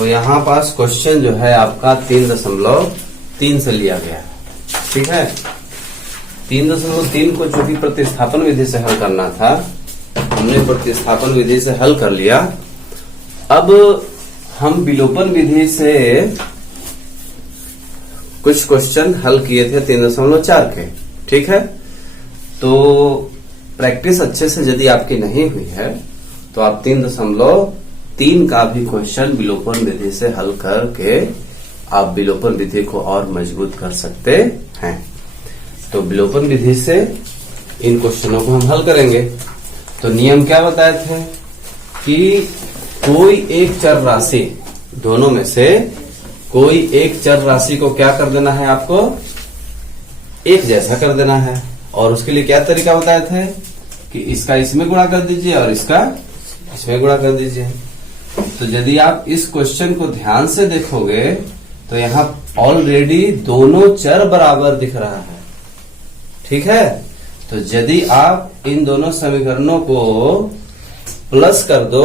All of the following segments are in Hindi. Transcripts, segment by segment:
तो यहाँ पास क्वेश्चन जो है आपका 3.3 से लिया गया है। ठीक है, 3.3 को चूंकि प्रतिस्थापन विधि से हल करना था, हमने प्रतिस्थापन विधि से हल कर लिया। अब हम विलोपन विधि से कुछ क्वेश्चन हल किए थे 3.4 के। ठीक है, तो प्रैक्टिस अच्छे से यदि आपकी नहीं हुई है तो आप 3.3 का भी क्वेश्चन विलोपन विधि से हल करके आप विलोपन विधि को और मजबूत कर सकते हैं। तो विलोपन विधि से इन क्वेश्चनों को हम हल करेंगे। तो नियम क्या बताए थे कि कोई एक चर राशि, दोनों में से कोई एक चर राशि को क्या कर देना है, आपको एक जैसा कर देना है। और उसके लिए क्या तरीका बताए थे कि इसका इसमें गुणा कर दीजिए और इसका इसमें गुणा कर दीजिए। तो यदि आप इस क्वेश्चन को ध्यान से देखोगे तो यहाँ ऑलरेडी दोनों चर बराबर दिख रहा है। ठीक है, तो यदि आप इन दोनों समीकरणों को प्लस कर दो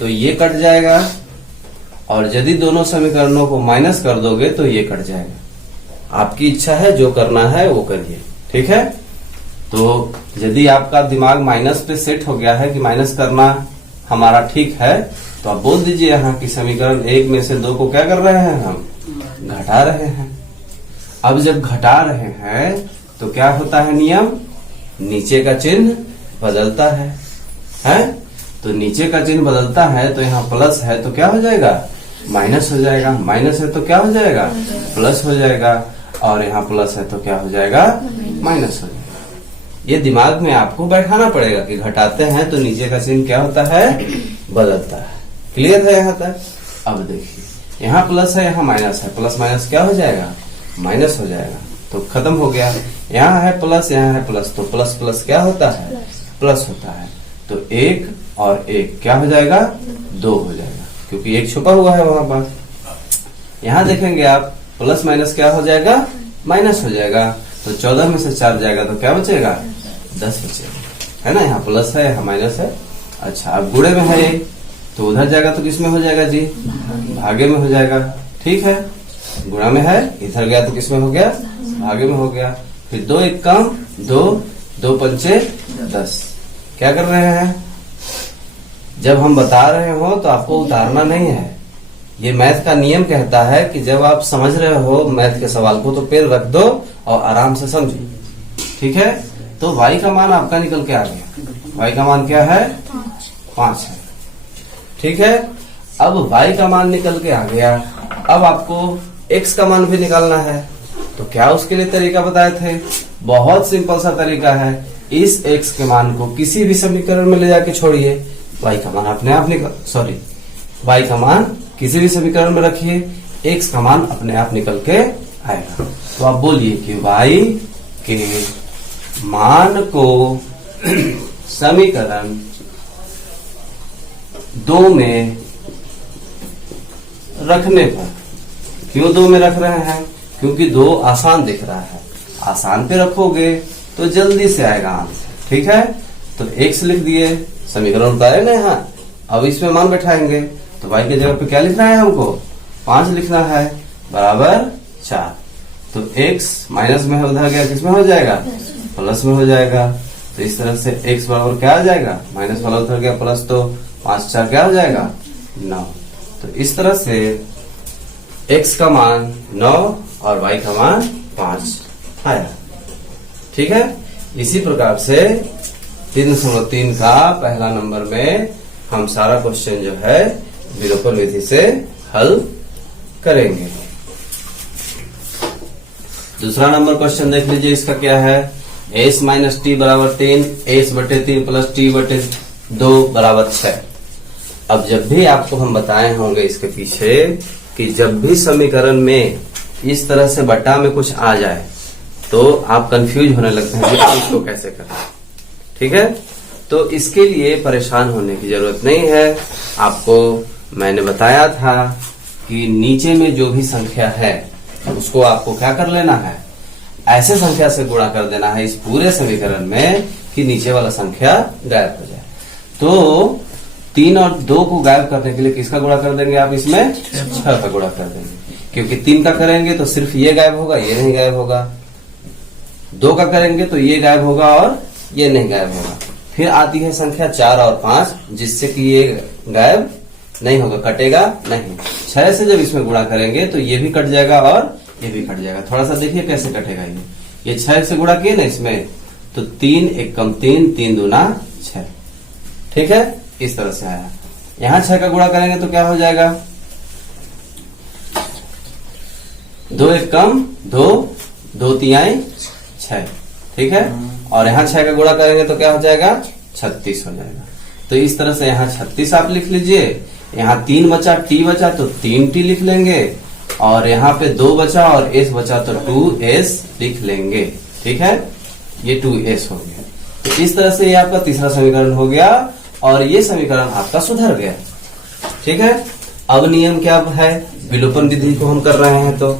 तो ये कट जाएगा, और यदि दोनों समीकरणों को माइनस कर दोगे तो ये कट जाएगा। आपकी इच्छा है, जो करना है वो करिए। ठीक है, तो यदि आपका दिमाग माइनस पे सेट हो गया है कि माइनस करना हमारा ठीक है, तो आप बोल दीजिए यहाँ की समीकरण 1 में से 2 को क्या कर रहे हैं, हम घटा रहे हैं। अब जब घटा रहे हैं तो क्या होता है नियम, नीचे का चिन्ह बदलता है? तो नीचे का चिन्ह बदलता है, तो यहाँ प्लस है तो क्या हो जाएगा, माइनस हो जाएगा। माइनस है तो क्या हो जाएगा, प्लस हो जाएगा। और यहाँ प्लस है तो क्या हो जाएगा, माइनस हो जाएगा। ये दिमाग में आपको बैठाना पड़ेगा कि घटाते हैं तो नीचे का चिन्ह क्या होता है, बदलता है। क्लियर है यहाँ तक? अब देखिए, यहाँ प्लस है, यहाँ माइनस है, प्लस माइनस क्या हो जाएगा, माइनस हो जाएगा। तो खत्म हो गया। यहाँ है प्लस, यहाँ है प्लस, तो प्लस प्लस क्या होता है, प्लस होता है। तो 1 और 1 क्या हो जाएगा, 2 हो जाएगा, क्योंकि 1 छुपा हुआ है वहां पास। यहाँ देखेंगे आप, प्लस माइनस क्या हो जाएगा, माइनस हो जाएगा। तो 14 में से 4 जाएगा तो क्या बचेगा, 10 बचेगा, है ना। यहाँ प्लस है, यहाँ माइनस है। अच्छा, अब गुणे में है ये, तो उधर जाएगा तो किसमें हो जाएगा जी, भागे में हो जाएगा। ठीक है, गुणा में है, इधर गया तो किसमें हो गया, भागे में हो गया। फिर 2 1 कम 2, 2 पंचे 10। क्या कर रहे हैं, जब हम बता रहे हो तो आपको उतारना नहीं है। ये मैथ का नियम कहता है कि जब आप समझ रहे हो मैथ के सवाल को तो पेन रख दो और आराम से समझो। ठीक है, तो y का मान आपका निकल के आ गया। y का मान क्या है, 5 है। ठीक है, अब y का मान निकल के आ गया। अब आपको x का मान भी निकालना है। तो क्या उसके लिए तरीका बताए थे, बहुत सिंपल सा तरीका है। इस x के मान को किसी भी समीकरण में ले जाके छोड़िए, y का मान अपने आप y का मान किसी भी समीकरण में रखिए, x का मान अपने आप निकल के आएगा। तो आप बोलिए कि y के मान को समीकरण 2 में रखने पर, क्यों 2 में रख रहे हैं, क्योंकि 2 आसान दिख रहा है। आसान पे रखोगे तो जल्दी से आएगा आंसर। ठीक है, तो x लिख दिए, समीकरण उतारे ना यहाँ। अब इसमें मान बैठाएंगे तो y की जगह पे क्या लिखना है, हमको 5 लिखना है, बराबर 4। तो x माइनस में उधर गया, किसमें हो जाएगा, प्लस में हो जाएगा। तो इस तरह से x बराबर क्या आ जाएगा, माइनस वाला उधर गया प्लस, तो 5 4 क्या हो जाएगा, 9। तो इस तरह से x का मान 9 और y का मान 5 आया। ठीक है, इसी प्रकार से 3.3 का पहला नंबर में हम सारा क्वेश्चन जो है विलोपन विधि से हल करेंगे। दूसरा नंबर क्वेश्चन देख लीजिए, इसका क्या है, s माइनस टी बराबर 3, s बटे 3 प्लस टी बटे 2 बराबर 6। अब जब भी आपको हम बताए होंगे इसके पीछे कि जब भी समीकरण में इस तरह से बटा में कुछ आ जाए तो आप कंफ्यूज होने लगते हैं कि इसको कैसे करें। ठीक है, तो इसके लिए परेशान होने की जरूरत नहीं है। आपको मैंने बताया था कि नीचे में जो भी संख्या है उसको आपको क्या कर लेना है, ऐसे संख्या से गुणा कर देना है इस पूरे समीकरण में कि नीचे वाला संख्या गायब हो जाए। तो 3 और 2 को गायब करने के लिए किसका गुणा कर देंगे आप इसमें? 6 का गुणा कर देंगे, क्योंकि 3 का करेंगे तो सिर्फ ये गायब होगा, ये नहीं गायब होगा। 2 का करेंगे तो ये गायब होगा और ये नहीं गायब होगा। फिर आती है संख्या 4 और 5, जिससे कि ये गायब नहीं होगा, कटेगा नहीं। 6 से जब इसमें गुणा करेंगे तो ये भी कट जाएगा और ये भी कट जाएगा। थोड़ा सा देखिए कैसे कटेगा ये 6 से गुणा किए ना इसमें, तो 3 1 कम 3, 3 दूना 6, ठीक है, इस तरह से आया। यहां 6 का गुणा करेंगे तो क्या हो जाएगा? 2 1 कम 2, 2 3 6, ठीक है। और यहाँ 6 का गुणा करेंगे तो क्या हो जाएगा? 36 हो जाएगा। तो इस तरह से यहाँ 36 आप लिख लीजिए। यहाँ 3 बचा, टी बचा तो 3t लिख लेंगे, और यहाँ पे 2 बचा और s बचा तो 2s लिख लेंगे, ठीक है। ये 2s हो गया। तो इस तरह से ये आपका तीसरा समीकरण हो गया और ये समीकरण आपका सुधर गया, ठीक है। अब नियम क्या है? विलोपन विधि को हम कर रहे हैं, तो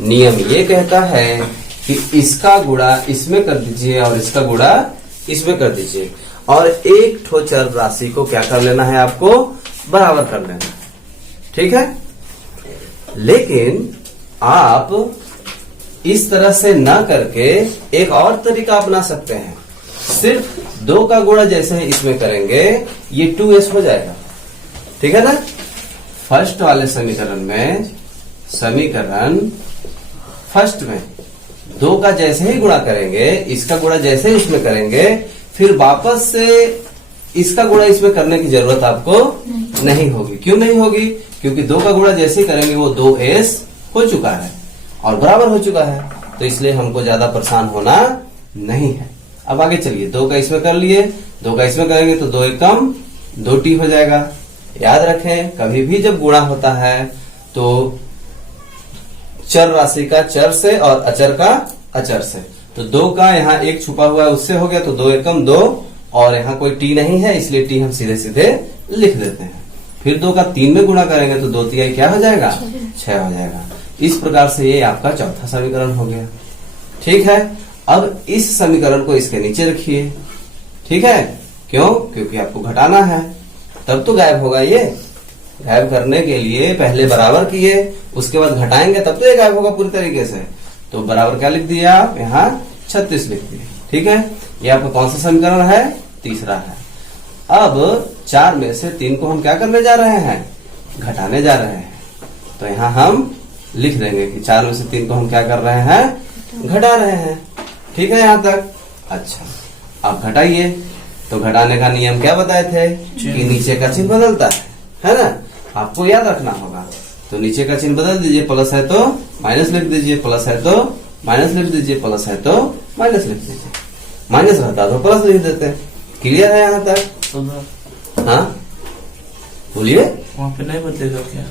नियम ये कहता है कि इसका गुणा इसमें कर दीजिए और इसका गुणा इसमें कर दीजिए, और एक ठो चर राशि को क्या कर लेना है? आपको बराबर कर लेना है, ठीक है। लेकिन आप इस तरह से ना करके एक और तरीका अपना सकते हैं। सिर्फ 2 का गुणा जैसे ही इसमें करेंगे ये 2s हो जाएगा, ठीक है ना। फर्स्ट वाले समीकरण में, समीकरण फर्स्ट में 2 का जैसे ही गुणा करेंगे, इसका गुणा जैसे ही इसमें करेंगे, फिर वापस से इसका गुणा इसमें करने की जरूरत आपको नहीं होगी। क्यों नहीं होगी? क्योंकि 2 का गुणा जैसे ही करेंगे वो 2s हो चुका है और बराबर हो चुका है, तो इसलिए हमको ज्यादा परेशान होना नहीं है। अब आगे चलिए, 2 का इसमें कर लिए, 2 का इसमें करेंगे तो 2 1 कम 2t हो जाएगा। याद रखें, कभी भी जब गुणा होता है तो चर राशि का चर से और अचर का अचर से, तो 2 का यहाँ 1 छुपा हुआ है उससे हो गया, तो 2 1 कम 2, और यहाँ कोई t नहीं है इसलिए t हम सीधे सीधे लिख देते हैं। फिर 2 का 3 में गुणा करेंगे तो 2 3 क्या हो जाएगा? 6 हो जाएगा। इस प्रकार से ये आपका चौथा समीकरण हो गया, ठीक है। अब इस समीकरण को इसके नीचे रखिए, ठीक है। क्यों? क्योंकि आपको घटाना है, तब तो गायब होगा। ये गायब करने के लिए पहले बराबर किए, उसके बाद घटाएंगे तब तो ये गायब होगा पूरी तरीके से। तो बराबर क्या लिख दिया आप? यहाँ 36 लिख दिए, ठीक है। ये आपका कौन सा समीकरण है? तीसरा है। अब 4 में से 3 को हम क्या करने जा रहे हैं? घटाने जा रहे हैं। तो यहाँ हम लिख देंगे कि 4 में से 3 को हम क्या कर रहे हैं? घटा रहे हैं, ठीक है यहाँ तक। अच्छा, अब घटाइए। तो घटाने का नियम क्या बताए थे? कि नीचे का चिन्ह बदलता है ना, आपको याद रखना होगा। तो नीचे का चिन्ह बदल दीजिए, प्लस है तो माइनस लिख दीजिए, प्लस है तो माइनस लिख दीजिए, प्लस है तो माइनस लिख दीजिए। माइनस रहता तो प्लस लिख देते। क्लियर है यहाँ तक? हाँ बोलिए। वहाँ पे नहीं बदलेगा क्या?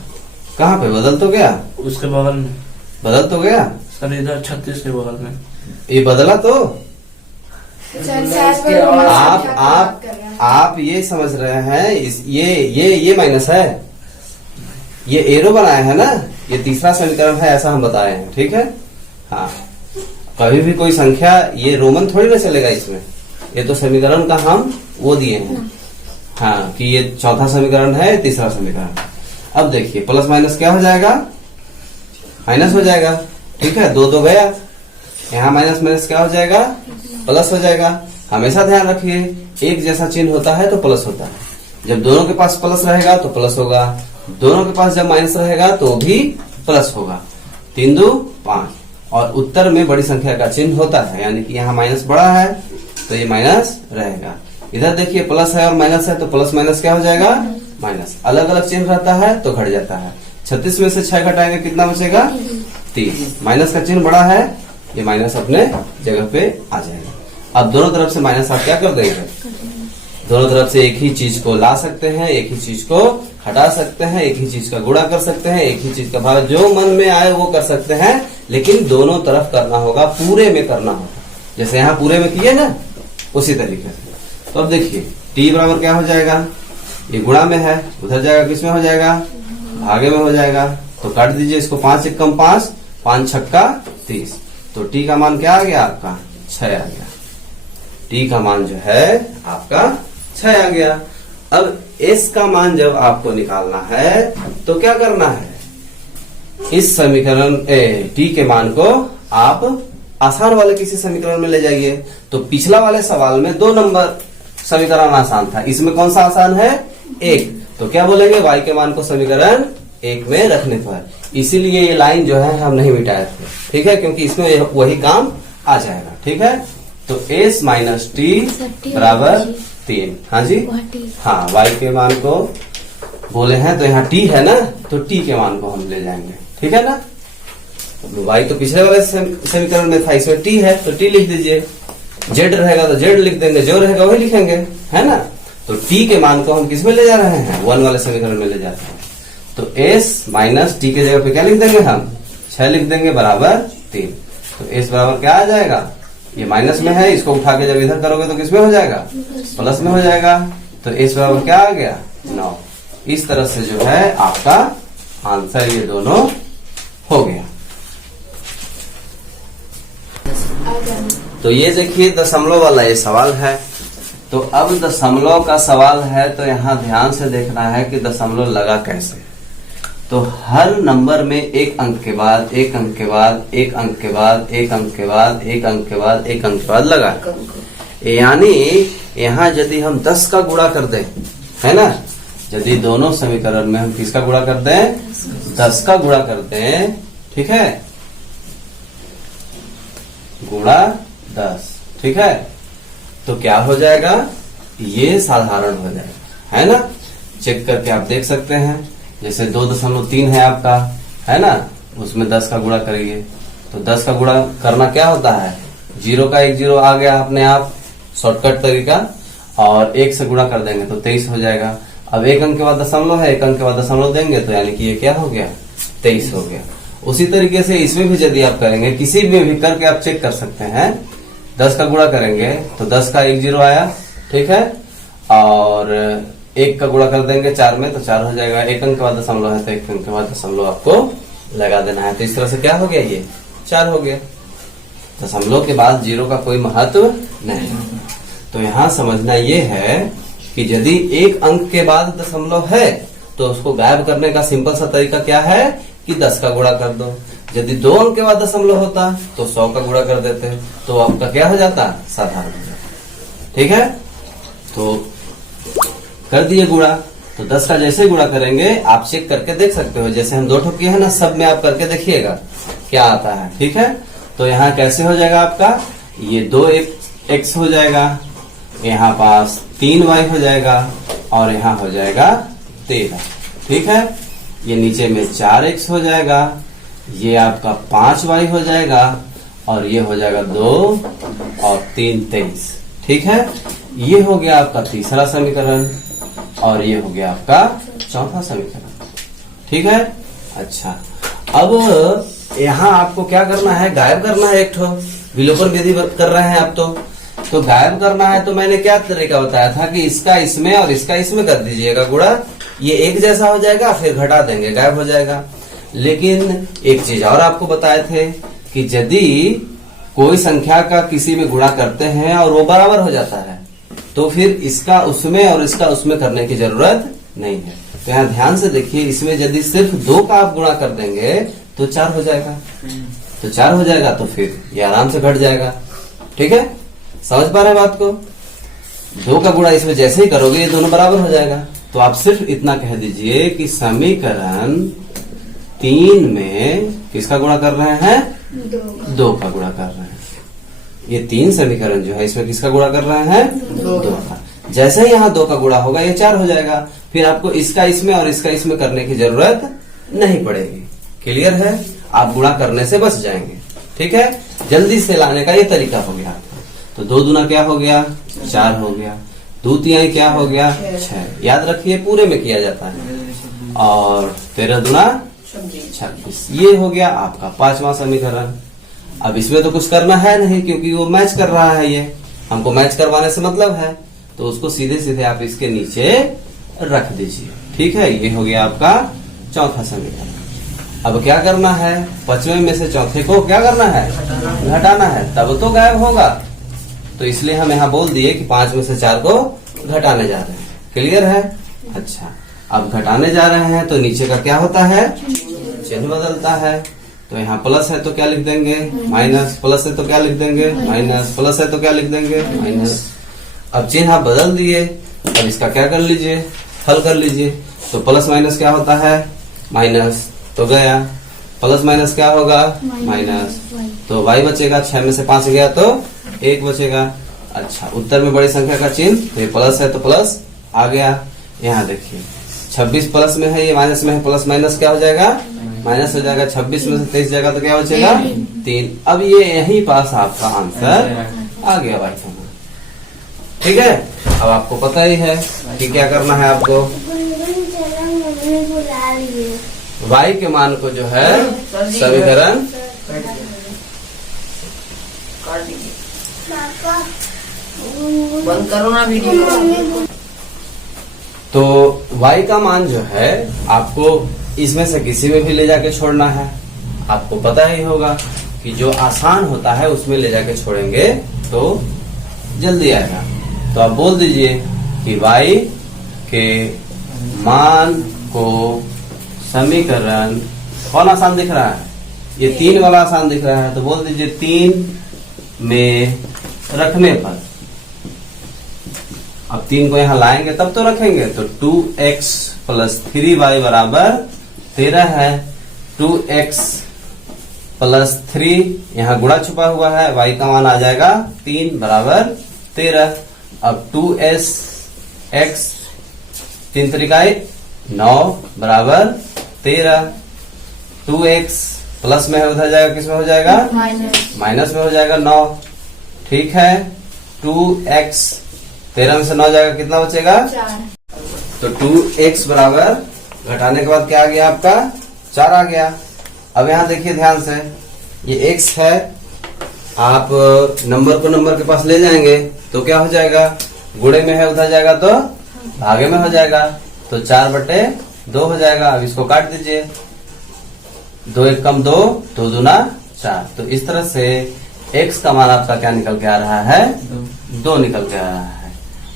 कहाँ पे? बदल तो गया, उसके बगल में बदल तो गया सर, इधर 36 के बगल में ये बदला तो। आप ये समझ रहे हैं ये माइनस है, ये एरो बनाया है ना, ये तीसरा समीकरण है ऐसा हम बताए हैं, ठीक है। हाँ, कभी भी कोई संख्या ये रोमन थोड़ी ना चलेगा इसमें, ये तो समीकरण का हम वो दिए हैं। हाँ, कि ये चौथा समीकरण है, तीसरा समीकरण। अब देखिए प्लस माइनस क्या हो जाएगा? माइनस हो जाएगा, ठीक है। 2 2 गया, यहाँ माइनस माइनस क्या हो जाएगा? प्लस हो जाएगा। हमेशा ध्यान रखिए, एक जैसा चिन्ह होता है तो प्लस होता है। जब दोनों के पास प्लस रहेगा तो प्लस होगा, दोनों के पास जब माइनस रहेगा तो भी प्लस होगा। 3 2 5, और उत्तर में बड़ी संख्या का चिन्ह होता है, यानी कि यहाँ माइनस बड़ा है तो ये माइनस रहेगा। इधर देखिए प्लस है और माइनस है तो प्लस माइनस क्या हो जाएगा? माइनस। अलग अलग चिन्ह रहता है तो घट जाता है। 36 में से 6 घटाएंगे कितना बचेगा? 3। माइनस का चिन्ह बड़ा है, ये माइनस अपने जगह पे आ जाएगा। अब दोनों तरफ से माइनस आप क्या कर देंगे? दोनों तरफ से एक ही चीज को ला सकते हैं, एक ही चीज को हटा सकते हैं, एक ही चीज का गुणा कर सकते हैं, एक ही चीज का भाग, जो मन में आए वो कर सकते हैं, लेकिन दोनों तरफ करना होगा, पूरे में करना होगा। जैसे यहाँ पूरे में किए ना, उसी तरीके से। तो अब देखिए t बराबर क्या हो जाएगा? ये गुणा में है, उधर जाएगा किस में हो जाएगा? भागे में हो जाएगा। तो काट दीजिए इसको, 5 1 कम 5, 5 छक्का 30। तो t का मान क्या आ गया आपका? 6 आ गया। t का मान जो है आपका 6 आ गया। अब s का मान जब आपको निकालना है तो क्या करना है, इस समीकरण t के मान को आप आसान वाले किसी समीकरण में ले जाइए। तो पिछला वाले सवाल में 2 नंबर समीकरण आसान था, इसमें कौन सा आसान है, 1। तो क्या बोलेंगे, y के मान को समीकरण 1 में रखने पर। इसीलिए ये लाइन जो है हम नहीं मिटाए थे, ठीक है, क्योंकि इसमें वही काम आ जाएगा। ठीक है, तो s माइनस टी बराबर 3। हाँ जी, हाँ y के मान को बोले हैं तो यहाँ t है ना, तो t के मान को हम ले जाएंगे। ठीक है ना, y तो पिछले वाले समीकरण में था, इसमें t है तो t लिख दीजिए, z रहेगा तो z लिख देंगे, जो रहेगा वही लिखेंगे, है ना। तो t के मान को हम किस में ले जा रहे हैं, 1 वाले समीकरण में ले जाते हैं। तो s माइनस टी के जगह पे क्या लिख देंगे हम, 6 लिख देंगे बराबर 3। तो s बराबर क्या आ जाएगा, ये माइनस में है, इसको उठा के जब इधर करोगे तो किस में हो जाएगा, प्लस में हो जाएगा। तो s बराबर क्या आ गया, 9। इस तरह से जो है आपका आंसर ये दोनों हो गया। तो ये देखिए दशमलव वाला ये सवाल है। तो अब दशमलव का सवाल है तो यहाँ ध्यान से देखना है कि दशमलव लगा कैसे। तो हर नंबर में एक अंक के बाद एक अंक के बाद एक अंक के बाद एक अंक के बाद एक अंक के बाद एक अंक के बाद लगा, यानी यहाँ यदि हम 10 का गुणा कर दें, है ना, यदि दोनों समीकरण में हम किसका गुणा कर दें, 10 का गुणा कर दें, ठीक है, गुणा 10, ठीक है, तो क्या हो जाएगा, ये साधारण हो जाएगा, है ना। चेक करके आप देख सकते हैं, जैसे 2.3 है आपका, है ना, उसमें 10 का गुणा करिए तो 10 का गुणा करना क्या होता है, 0 का 1 0 आ गया अपने आप, शॉर्टकट तरीका, और 1 से गुणा कर देंगे तो 23 हो जाएगा। अब एक अंक के बाद दशमलव है, एक अंक के बाद दशमलव देंगे तो यानी कि ये क्या हो गया, 23 हो गया। उसी तरीके से इसमें भी यदि आप करेंगे, किसी में भी करके आप चेक कर सकते हैं, 10 का गुणा करेंगे तो 10 का 1 0 आया, ठीक है, और 1 का गुणा कर देंगे 4 में तो 4 हो जाएगा। एक अंक के बाद दशमलव है तो एक अंक के बाद दशमलव आपको लगा देना है। तो इस तरह से क्या हो गया, ये 4 हो गया। दशमलव के बाद 0 का कोई महत्व नहीं। तो यहाँ समझना ये है कि यदि एक अंक के बाद दशमलव है तो उसको गायब करने का सिंपल सा तरीका क्या है कि 10 का गुणा कर दो। यदि 2 अंक के बाद दशमलव होता तो 100 का गुणा कर देते, तो आपका क्या हो जाता, साधारण हो जाता। ठीक है, तो कर दिए गुणा। तो 10 का जैसे गुणा करेंगे आप चेक करके देख सकते हो, जैसे हम 2 ठो किए हैं ना, सब में आप करके देखिएगा क्या आता है। ठीक है, तो यहाँ कैसे हो जाएगा आपका, ये 2x हो जाएगा, यहाँ पास 3y हो जाएगा और यहाँ हो जाएगा 13। ठीक है, ये नीचे में 4x हो जाएगा, ये आपका 5y हो जाएगा और ये हो जाएगा 2 और 3 23। ठीक है, ये हो गया आपका तीसरा समीकरण और ये हो गया आपका चौथा समीकरण। ठीक है, अच्छा, अब यहाँ आपको क्या करना है, गायब करना है एक ठो, विलोपन विधि कर रहे हैं आप। तो गायब करना है तो मैंने क्या तरीका बताया था कि इसका इसमें और इसका इसमें कर दीजिएगा गुणा, ये एक जैसा हो जाएगा, फिर घटा देंगे, गायब हो जाएगा। लेकिन एक चीज और आपको बताए थे कि यदि कोई संख्या का किसी में गुणा करते हैं और वो बराबर हो जाता है तो फिर इसका उसमें और इसका उसमें करने की जरूरत नहीं है। तो यहाँ ध्यान से देखिए, इसमें यदि सिर्फ 2 का आप गुणा कर देंगे तो 4 हो जाएगा, तो 4 हो जाएगा तो फिर ये आराम से घट जाएगा। ठीक है, समझ पा रहे हैं बात को। 2 का गुणा इसमें जैसे ही करोगे ये दोनों बराबर हो जाएगा। तो आप सिर्फ इतना कह दीजिए कि समीकरण 3 में किसका गुणा कर रहे हैं, 2 का गुणा कर रहे हैं। ये 3 समीकरण जो है इसमें किसका गुणा कर रहे हैं, 2 का। जैसे ही यहाँ 2 का गुणा होगा ये 4 हो जाएगा, फिर आपको इसका इसमें और इसका इसमें करने की जरूरत नहीं पड़ेगी। क्लियर है, आप गुणा करने से बच जाएंगे। ठीक है, जल्दी से लाने का ये तरीका हो गया। तो 2 दूना क्या हो गया, 4 हो गया, 2 तिहाई क्या हो गया, 6। याद रखिए पूरे में किया जाता है। और 13 दूना 26, ये हो गया आपका 5वां समीकरण। अब इसमें तो कुछ करना है नहीं क्योंकि वो मैच कर रहा है, ये हमको मैच करवाने से मतलब है, तो उसको सीधे सीधे आप इसके नीचे रख दीजिए। ठीक है, ये हो गया आपका चौथा समीकरण। अब क्या करना है, 5वें में से चौथे को क्या करना है, घटाना है, तब तो गायब होगा। तो इसलिए हम यहाँ बोल दिए कि 5 में से 4 को घटाने जा रहे हैं। क्लियर है, अच्छा, अब घटाने जा रहे हैं तो नीचे का क्या होता है, चिन्ह बदलता है। तो यहाँ प्लस है तो क्या लिख देंगे, माइनस, प्लस है तो क्या लिख देंगे, माइनस, प्लस है तो क्या लिख देंगे, माइनस। अब चिन्ह आप बदल दिए, अब इसका क्या कर लीजिए, हल कर लीजिए। तो प्लस माइनस क्या होता है, माइनस, तो गया। प्लस माइनस क्या होगा, माइनस, तो y बचेगा। 6 में से 5 गया तो 1 बचेगा। अच्छा, उत्तर में बड़ी संख्या का चिन्ह, तो ये प्लस है तो प्लस आ गया। यहाँ देखिए 26 प्लस में है, ये माइनस में है, प्लस माइनस क्या हो जाएगा, माइनस हो जाएगा। 26 में से 23 जाएगा तो क्या बचेगा, 3। अब ये यही पास आपका आंसर आ गया भाई साहब। ठीक है, अब आपको पता ही है कि क्या करना है आपको। y के मान को जो है समीकरण बंद करो ना वीडियो। तो y का मान जो है आपको इसमें से किसी में भी ले जाके छोड़ना है। आपको पता ही होगा कि जो आसान होता है उसमें ले जाके छोड़ेंगे तो जल्दी आएगा। तो आप बोल दीजिए कि y के मान को समीकरण, कौन आसान दिख रहा है, ये 3 वाला आसान दिख रहा है, तो बोल दीजिए 3 में रखने पर, अब 3 को यहाँ लाएंगे तब तो रखेंगे, तो 2x प्लस 3y बराबर 13 है। 2x प्लस 3, यहाँ गुणा छुपा हुआ है, y का मान आ जाएगा 3 बराबर 13। अब 2s x 3 तरीकाएं 9 बराबर 13। 2x प्लस में उधर जाएगा, किस में हो जाएगा, माइनस में हो जाएगा 9। ठीक है, 2x 13 में से 9 जाएगा, कितना बचेगा, 4। तो 2x बराबर घटाने के बाद क्या आ गया आपका, 4 आ गया। अब यहाँ देखिए ध्यान से, ये x है, आप नंबर को नंबर के पास ले जाएंगे तो क्या हो जाएगा, गुणे में है उधर जाएगा तो भागे में हो जाएगा, तो 4/2 हो जाएगा। अब इसको काट दीजिए, 2 1 कम 2, 2 दूना 4। तो इस तरह से x का मान आपका क्या निकल के आ रहा है, 2 निकल के आ रहा है।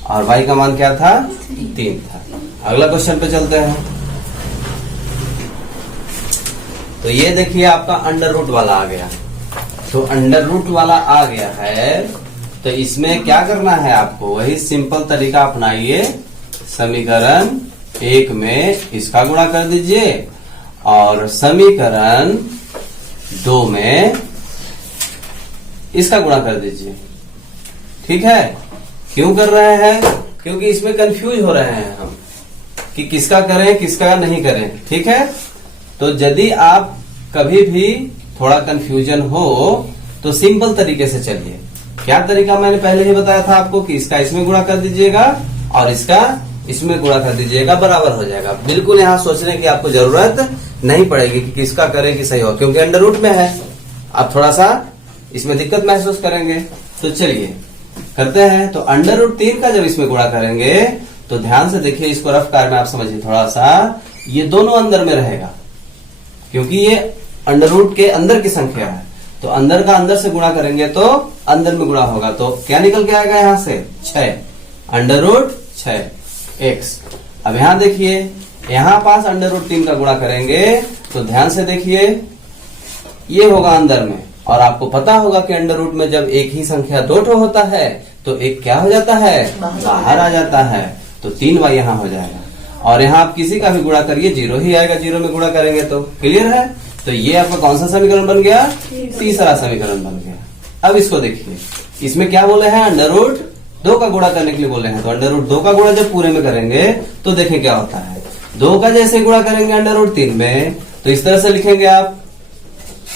और y का मान क्या था, 3 था। अगला क्वेश्चन पे चलते हैं। तो ये देखिए आपका अंडर रूट वाला आ गया। तो अंडर रूट वाला आ गया है, तो इसमें क्या करना है आपको, वही सिंपल तरीका अपनाइए। समीकरण 1 में इसका गुणा कर दीजिए और समीकरण 2 में इसका गुणा कर दीजिए। ठीक है, क्यों कर रहे हैं, क्योंकि इसमें कंफ्यूज हो रहे हैं हम कि किसका करें किसका नहीं करें। ठीक है, तो यदि आप कभी भी थोड़ा कंफ्यूजन हो तो सिंपल तरीके से चलिए। क्या तरीका मैंने पहले ही बताया था आपको कि इसका इसमें गुणा कर दीजिएगा और इसका इसमें गुणा कर दीजिएगा, बराबर हो जाएगा। बिल्कुल यहाँ सोचने की आपको जरूरत नहीं पड़ेगी कि किसका करें कि सही हो, क्योंकि अंडर रूट में है। आप थोड़ा सा इसमें दिक्कत महसूस करेंगे। तो चलिए करते हैं। तो अंडर रूट 3 का जब इसमें गुणा करेंगे तो ध्यान से देखिए, इसको रफ कार में आप समझिए थोड़ा सा। ये दोनों अंदर में रहेगा क्योंकि ये अंडर रूट के अंदर की संख्या है, तो अंदर का अंदर से गुणा करेंगे तो अंदर में गुणा होगा। तो क्या निकल के आएगा यहाँ से, 6 अंडर रूट 6x। अब यहाँ देखिए, यहाँ पास अंडर रूट 3 का गुणा करेंगे तो ध्यान से देखिए, ये होगा अंदर में। और आपको पता होगा कि अंडर रूट में जब एक ही संख्या 2 ठो होता है तो एक क्या हो जाता है, बाहर आ जाता है। तो 3y यहाँ हो जाएगा। और यहाँ आप किसी का भी गुणा करिए, 0 ही आएगा, 0 में गुणा करेंगे तो क्लियर है। तो ये आपका कौन सा समीकरण बन गया, तीसरा समीकरण बन गया। अब इसको देखिए, इसमें क्या बोले हैं, अंडर रूट 2 का गुणा करने के लिए बोले हैं। तो अंडर रूट 2 का गुणा जब पूरे में करेंगे तो देखें क्या होता है। 2 का जैसे गुणा करेंगे अंडर रूट 3 में तो इस तरह से लिखेंगे आप।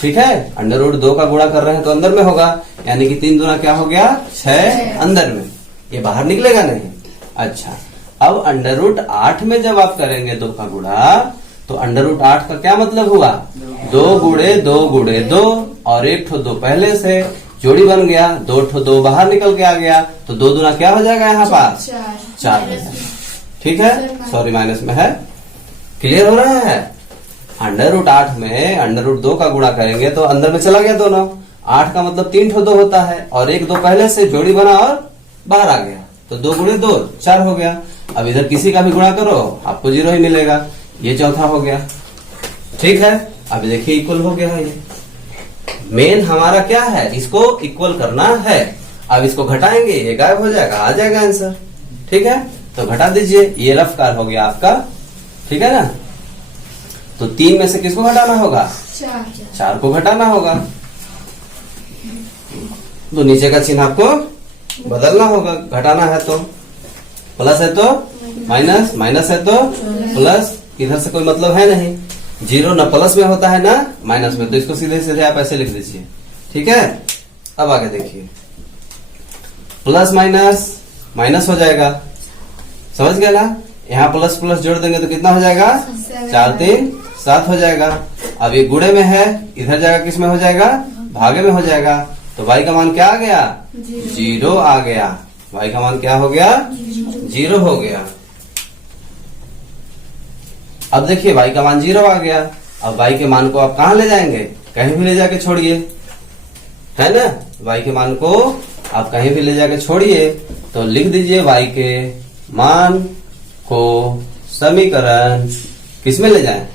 ठीक है, अंडर रूट 2 का गुणा कर रहे हैं तो अंदर में होगा, यानी कि 3 दूना क्या हो गया, 6 अंदर में, ये बाहर निकलेगा नहीं। अच्छा, अब अंडर रूट 8 में जब आप करेंगे 2 का गुणा तो अंडर रूट 8 का क्या मतलब हुआ, 2 गुणे 2 गुणे 2 और 1 ठो 2 पहले से जोड़ी बन गया, 2 ठो 2 बाहर निकल के आ गया, तो 2 दूना क्या हो जाएगा यहाँ पास, 4 हो जाएगा। ठीक है, सॉरी माइनस में है, क्लियर हो रहा है। अंडर रूट 8 में अंडर रूट 2 का गुणा करेंगे तो अंदर में चला गया दोनों। 8 का मतलब 3 ठो 2 होता है और 1 2 पहले से जोड़ी बना और बाहर आ गया, तो 2 गुणे 2 4 हो गया। अब इधर किसी का भी गुणा करो आपको 0 ही मिलेगा। ये चौथा हो गया, ठीक है। अब देखिए इक्वल हो गया है। ये मेन हमारा क्या है, इसको इक्वल करना है। अब इसको घटाएंगे, ये गायब हो जाएगा, आ जाएगा आंसर, ठीक है। तो घटा दीजिए, ये रफ कार हो गया आपका, ठीक है ना। तो 3 में से किसको घटाना होगा, 4 को घटाना होगा। तो नीचे का चिन्ह आपको बदलना होगा, घटाना है तो प्लस है तो माइनस, माइनस है तो प्लस, इधर से कोई मतलब है नहीं। 0 न प्लस में होता है ना माइनस में, तो इसको सीधे सीधे आप ऐसे लिख दीजिए, ठीक है। अब आगे देखिए, प्लस माइनस माइनस हो जाएगा, समझ गया ना। यहाँ प्लस प्लस जोड़ देंगे तो कितना हो जाएगा, 4 3 7 हो जाएगा। अब ये गुणे में है, इधर जाएगा किस में हो जाएगा, भागे में हो जाएगा। तो y का मान क्या आ गया, 0 आ गया। y का मान क्या हो गया, 0 हो गया। अब देखिए y का मान 0 आ गया। अब y के मान को आप कहाँ ले जाएंगे, कहीं भी ले जाके छोड़िए, है ना। y के मान को आप कहीं भी ले जाके छोड़िए। तो लिख दीजिए y के मान को समीकरण किस में ले जाएं,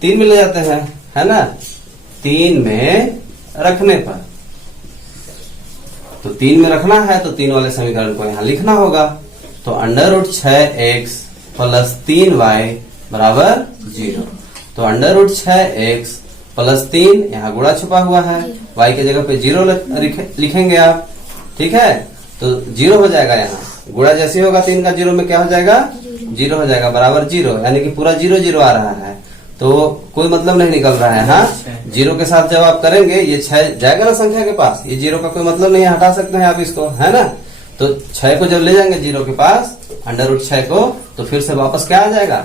3 में ले जाते हैं, है ना। 3 में रखने पर, तो 3 में रखना है तो 3 वाले समीकरण को यहाँ लिखना होगा। तो √6x प्लस 3y बराबर 0। तो √6x प्लस 3, यहाँ गुणा छुपा हुआ है, y के जगह पे 0 लिखेंगे आप, ठीक है। तो 0 हो जाएगा, यहाँ गुणा जैसे होगा 3 का 0 में क्या हो जाएगा, 0 हो जाएगा, बराबर 0, यानी कि पूरा 0 0 आ रहा है। तो कोई मतलब नहीं निकल रहा है। हाँ, 0 के साथ जब आप करेंगे ये 6 जाएगा ना संख्या के पास, ये 0 का कोई मतलब नहीं है, हटा सकते हैं आप इसको, है ना। तो 6 को जब ले जाएंगे 0 के पास, √6 को, तो फिर से वापस क्या आ जाएगा,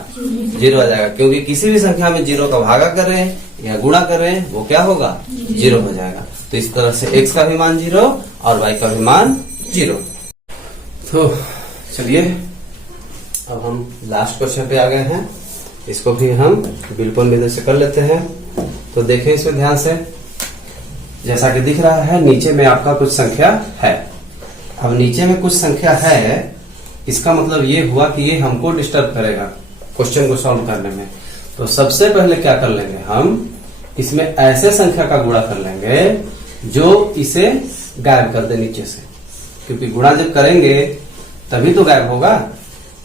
0 आ जाएगा। क्योंकि किसी भी संख्या में 0 का भागा करें या गुणा करें वो क्या होगा, 0 हो जाएगा। तो इस तरह से x का भी मान 0 और y का भी मान 0। तो चलिए अब हम लास्ट क्वेश्चन पे आ गए हैं, इसको भी हम बिल्कुल विधि से कर लेते हैं। तो देखें इसमें ध्यान से, जैसा कि दिख रहा है नीचे में आपका कुछ संख्या है। अब नीचे में कुछ संख्या है, इसका मतलब ये हुआ कि ये हमको डिस्टर्ब करेगा क्वेश्चन को सॉल्व करने में। तो सबसे पहले क्या कर लेंगे, हम इसमें ऐसे संख्या का गुणा कर लेंगे जो इसे गायब कर दे नीचे से, क्योंकि गुणा जब करेंगे तभी तो गायब होगा,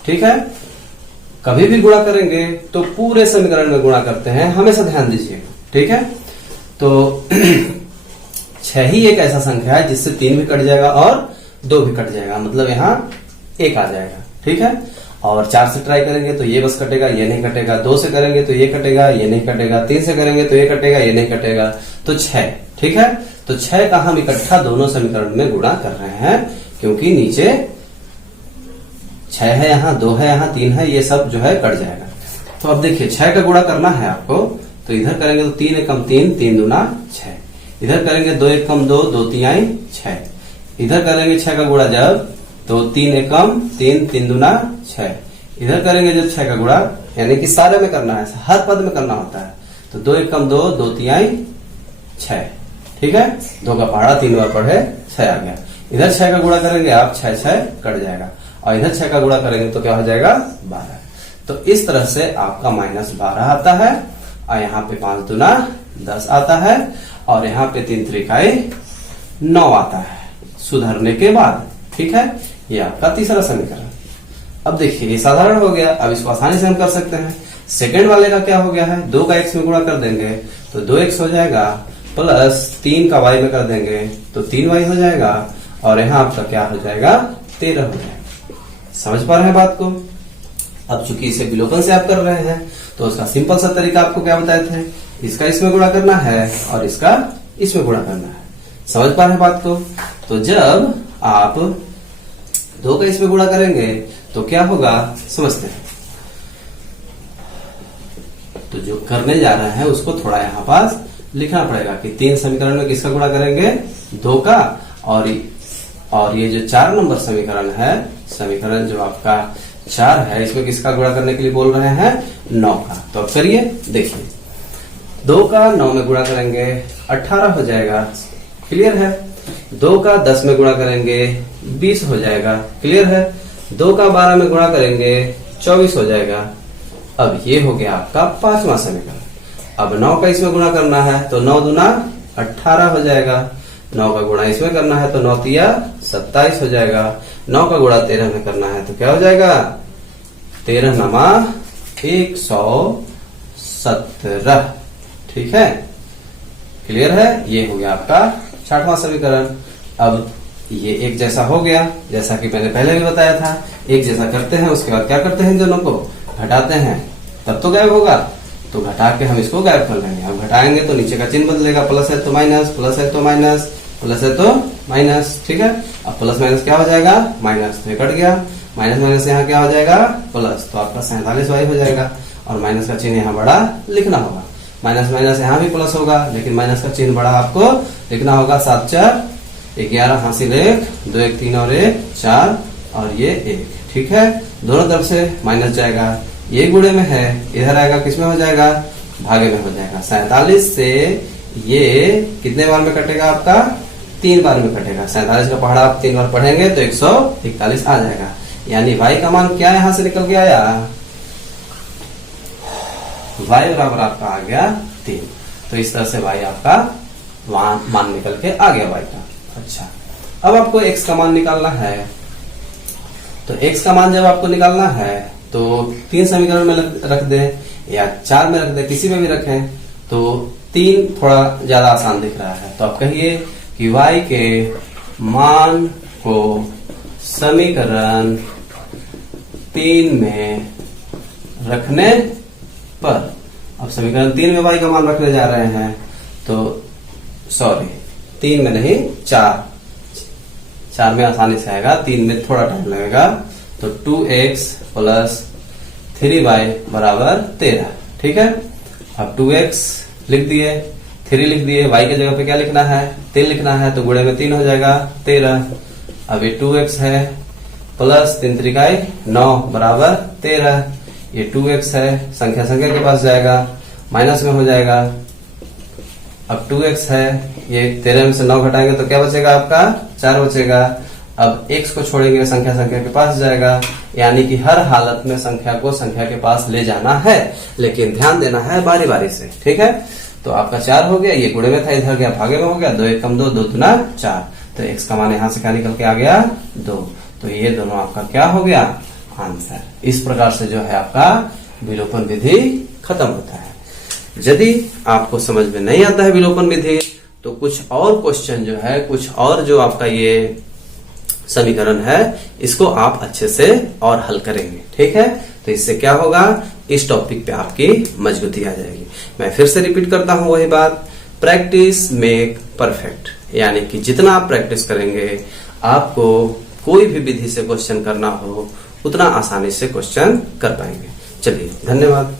ठीक है। कभी भी गुणा करेंगे तो पूरे समीकरण में गुणा करते हैं, हमेशा ध्यान दीजिए, ठीक है। तो 6 ही एक ऐसा संख्या है जिससे 3 भी कट जाएगा और 2 भी कट जाएगा, मतलब यहाँ 1 आ जाएगा, ठीक है। और 4 से ट्राई करेंगे तो ये बस कटेगा, ये नहीं कटेगा। 2 से करेंगे तो ये कटेगा, ये नहीं कटेगा। 3 से करेंगे तो ये कटेगा, ये नहीं कटेगा। तो 6, ठीक है। तो 6 का हम इकट्ठा दोनों समीकरण में गुणा कर रहे हैं, क्योंकि नीचे 6 है, यहाँ 2 है, यहाँ 3 है, ये सब जो है कट जाएगा। तो अब देखिए 6 का गुणा करना है आपको, तो इधर करेंगे तो 3 एकम 3, 3 दूना 6। इधर करेंगे 2 एकम 2, 2 तिहाई 6। इधर करेंगे 6 का गुणा जब, तो 3 एकम 3, 3 दूना 6। इधर करेंगे जब 6 का गुणा, यानी कि सारे में करना है, हर पद में करना होता है। तो 2 एकम 2, 2 तिहाई 6, ठीक है। 2 का पहाड़ा 3 बार पढ़े 6 आ गया। इधर 6 का गुणा करेंगे आप, 6 6 कट जाएगा, और इधर 6 का गुणा करेंगे तो क्या हो जाएगा, 12। तो इस तरह से आपका -12 आता है, और यहाँ पे 5 दूना 10 आता है, और यहाँ पे 3 त्रिकाई 9 आता है सुधरने के बाद, ठीक है। ये आपका तीसरा समीकरण। अब देखिए ये साधारण हो गया, अब इसको आसानी से हम कर सकते हैं। सेकंड वाले का क्या हो गया है, 2 का x में गुणा कर देंगे तो 2x हो जाएगा, प्लस 3 का y में कर देंगे तो 3y हो जाएगा, और यहाँ आपका क्या हो जाएगा, 13 हो जाएगा। समझ पा रहे हैं बात को। अब चूंकि इसे विलोपन से आप कर रहे हैं तो उसका सिंपल सा तरीका आपको क्या बताए थे, इसका इसमें गुणा करना है और इसका इसमें गुणा करना है। समझ पा रहे हैं बात को। तो जब आप 2 का इसमें गुणा करेंगे तो क्या होगा, समझते हैं। तो जो करने जा रहे हैं उसको थोड़ा यहाँ पास लिखना पड़ेगा कि 3 समीकरण में किसका गुणा करेंगे, 2 का, और ये जो 4 नंबर समीकरण है, समीकरण जो आपका 4 है, इसमें किसका गुणा करने के लिए बोल रहे हैं, 9 का। तो अब करिए, देखिए 2 का 9 में गुणा करेंगे 18 हो जाएगा, क्लियर है। 2 का 10 में गुणा करेंगे 20 हो जाएगा, क्लियर है। 2 का 12 में गुणा करेंगे 24 हो जाएगा। अब ये हो गया आपका 5वां समीकरण। अब 9 का इसमें गुणा करना है तो 9 दूना 18 हो जाएगा। 9 का गुणा इसमें करना है तो 9 तिया 27 हो जाएगा। 9 का गुणा 13 में करना है तो क्या हो जाएगा, 13 नमा 117। ठीक है, क्लियर है। ये हो गया आपका 60वां समीकरण। अब ये एक जैसा हो गया, जैसा कि मैंने पहले भी बताया था। एक जैसा करते हैं, उसके बाद क्या करते हैं, इन दोनों को घटाते हैं, तब तो गायब होगा। तो घटा के हम इसको गायब कर लेंगे। अब घटाएंगे तो नीचे का चिन्ह बदलेगा, प्लस है तो माइनस, प्लस है तो माइनस, प्लस है तो माइनस। ठीक है, अब प्लस माइनस क्या हो जाएगा, माइनस, तो ये कट गया। माइनस माइनस यहाँ क्या हो जाएगा, प्लस, तो आपका 47y हो जाएगा। और माइनस का चिन्ह यहाँ बड़ा लिखना होगा। माइनस माइनस यहाँ भी प्लस होगा, लेकिन माइनस का चिन्ह बड़ा आपको लिखना होगा। 7 4 11 हासिल 1, 2 1 3 और 1 4 और ये 1। ठीक है, दोनों तरफ से माइनस जाएगा। ये गुणे में है, इधर आएगा, किसमें हो जाएगा, भागे में हो जाएगा। 47 से ये कितने बार में कटेगा आपका, 3 बार में कटेगा। 47 का पहाड़ा आप 3 बार पढ़ेंगे तो 141 आ जाएगा। यानी y का मान क्या यहां से निकल के आया, y बराबर आपका आ गया 3। तो इस तरह से y आपका मान निकल के आ गया y का। अच्छा, अब आपको x का मान निकालना है। तो x का मान जब आपको निकालना है तो 3 समीकरण में रख दे या 4 में रख दे, किसी में भी रखें। तो 3 थोड़ा ज्यादा आसान दिख रहा है, तो आप कहिए कि y के मान को समीकरण 3 में रखने पर, अब समीकरण 3 में y का मान रखने जा रहे हैं, तो सॉरी 3 में नहीं 4 में आसानी से आएगा, 3 में थोड़ा टाइम लगेगा। तो 2x प्लस 3y बराबर 13। ठीक है, अब 2x लिख दिए, 3 लिख दिए, y के जगह पे क्या लिखना है, 3 लिखना है, तो गुणे में 3 हो जाएगा 13। अब ये 2x है प्लस 3 3 9 बराबर 13। ये 2x है, संख्या संख्या के पास जाएगा, माइनस में हो जाएगा। अब 2x है, ये 13 में से 9 घटाएंगे तो क्या बचेगा आपका, 4 बचेगा। अब x को छोड़ेंगे, संख्या संख्या के पास जाएगा। यानी कि हर हालत में संख्या को संख्या के पास ले जाना है, लेकिन ध्यान देना है बारी बारी से। ठीक है, तो आपका 4 हो गया, ये गुणे में था, इधर गया भागे में हो गया। 2 1 कम 2, 2 दूना 4। तो x का मान यहां से क्या निकल के आ गया, 2। तो ये दोनों आपका क्या हो गया, आंसर। इस प्रकार से जो है आपका विलोपन विधि खत्म होता है। यदि आपको समझ में नहीं आता है विलोपन विधि, तो कुछ और क्वेश्चन जो है, कुछ और जो आपका ये समीकरण है, इसको आप अच्छे से और हल करेंगे। ठीक है, तो इससे क्या होगा, इस टॉपिक पे आपकी मजबूती आ जाएगी। मैं फिर से रिपीट करता हूं वही बात, प्रैक्टिस मेक परफेक्ट। यानी कि जितना आप प्रैक्टिस करेंगे, आपको कोई भी विधि से क्वेश्चन करना हो, उतना आसानी से क्वेश्चन कर पाएंगे। चलिए, धन्यवाद।